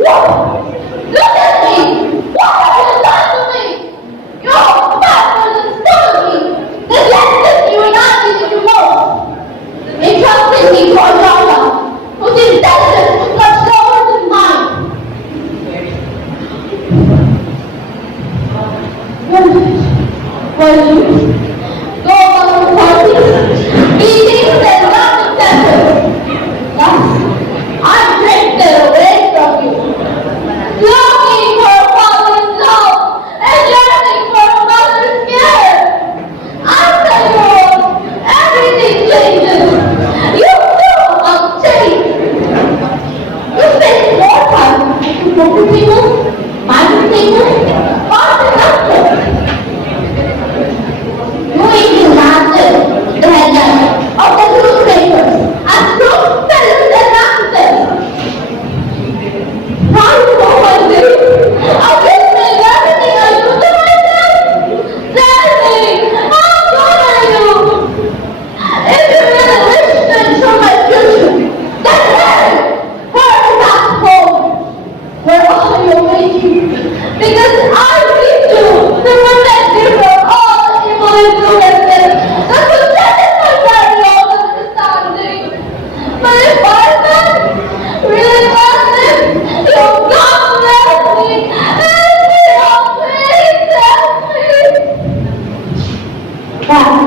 Look! Look at me! What have you done to me? Your pastors and stone me, neglected you and I needed you most. Entrusted me for a daughter whose intelligence was much lower than mine. Well, you go about the parties, meetings, and round the temples. Thus, I drifted away from you, longing for a father's love and yearning for a mother's care. After all, everything changes. You too must change. You spend more time with broken people, minded people, or productive. You even mastered the headline of the newspapers and those fellows and masters. Now you know what I do. I will make everything I do to myself. Tell me, how good are you? If you really wish to ensure my future, then where is that home? Where are you waiting? Because I need you to protect me from all the evil influences that will threaten my very own understanding. But if I really want it, you God bless me and you please help me.